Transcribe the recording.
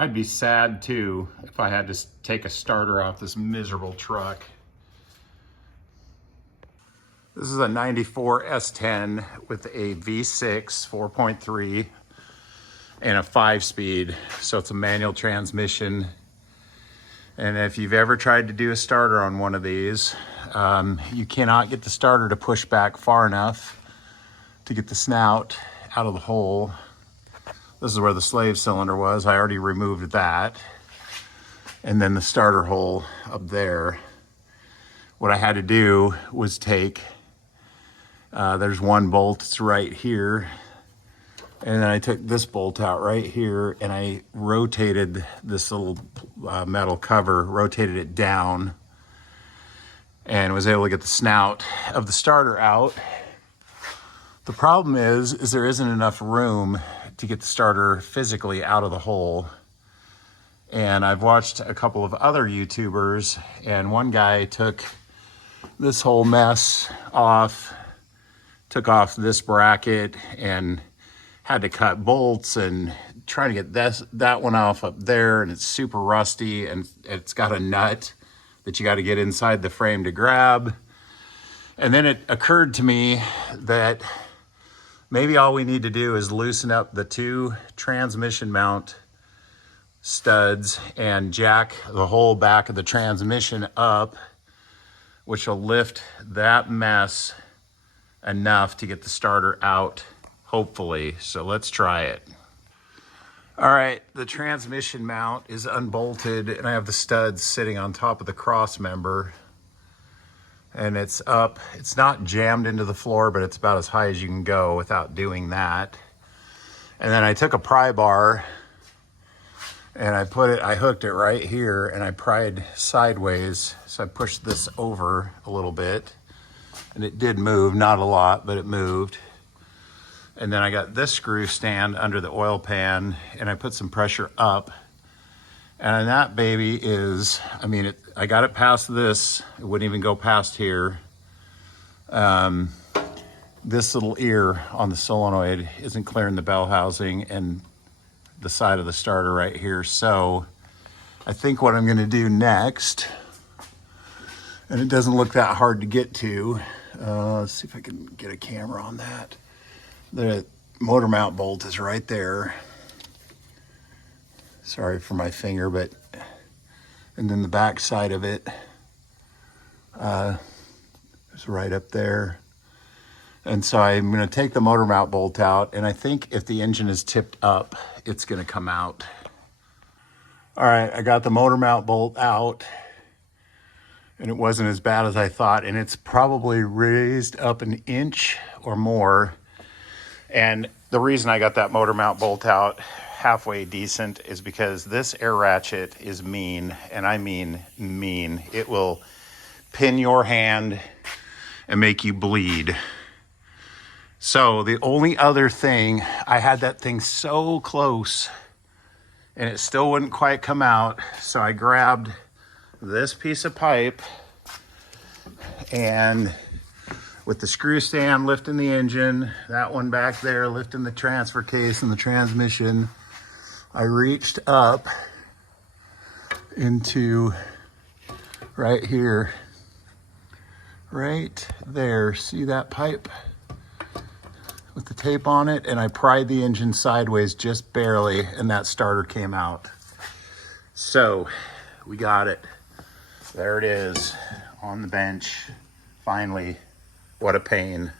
I'd be sad too if I had to take a starter off this miserable truck. This is a 94 S-10 with a V6 4.3 and a 5-speed. So it's a manual transmission. And if you've ever tried to do a starter on one of these, you cannot get the starter to push back far enough to get the snout out of the hole. This is where the slave cylinder was. I already removed that. And then the starter hole up there. What I had to do was take, there's one bolt, it's right here. And then I took this bolt out right here and I rotated this little metal cover, rotated it down, and was able to get the snout of the starter out. The problem is there isn't enough room to get the starter physically out of the hole. And I've watched a couple of other YouTubers, and one guy took this whole mess off, took off this bracket and had to cut bolts and trying to get that one off up there, and it's super rusty and it's got a nut that you got to get inside the frame to grab. And then it occurred to me that maybe all we need to do is loosen up the two transmission mount studs and jack the whole back of the transmission up, which will lift that mess enough to get the starter out, hopefully. So let's try it. All right, the transmission mount is unbolted and I have the studs sitting on top of the cross member. And it's up, it's not jammed into the floor, but it's about as high as you can go without doing that. And then I took a pry bar and I hooked it right here and I pried sideways. So I pushed this over a little bit and it did move, not a lot, but it moved. And then I got this screw stand under the oil pan and I put some pressure up. And that baby is, I mean, I got it past this. It wouldn't even go past here. This little ear on the solenoid isn't clearing the bell housing and the side of the starter right here. So I think what I'm gonna do next, and it doesn't look that hard to get to. Let's see if I can get a camera on that. The motor mount bolt is right there. Sorry for my finger, but, and then the back side of it is right up there. And so I'm gonna take the motor mount bolt out, and I think if the engine is tipped up, it's gonna come out. All right, I got the motor mount bolt out, and it wasn't as bad as I thought, and it's probably raised up an inch or more. And the reason I got that motor mount bolt out halfway decent is because this air ratchet is mean, and I mean mean. It will pin your hand and make you bleed. So the only other thing, I had that thing so close and it still wouldn't quite come out. So I grabbed this piece of pipe and with the screw stand lifting the engine, that one back there lifting the transfer case and the transmission, I reached up into right here, right there. See that pipe with the tape on it? And I pried the engine sideways just barely, and that starter came out. So we got it. There it is on the bench. Finally, what a pain.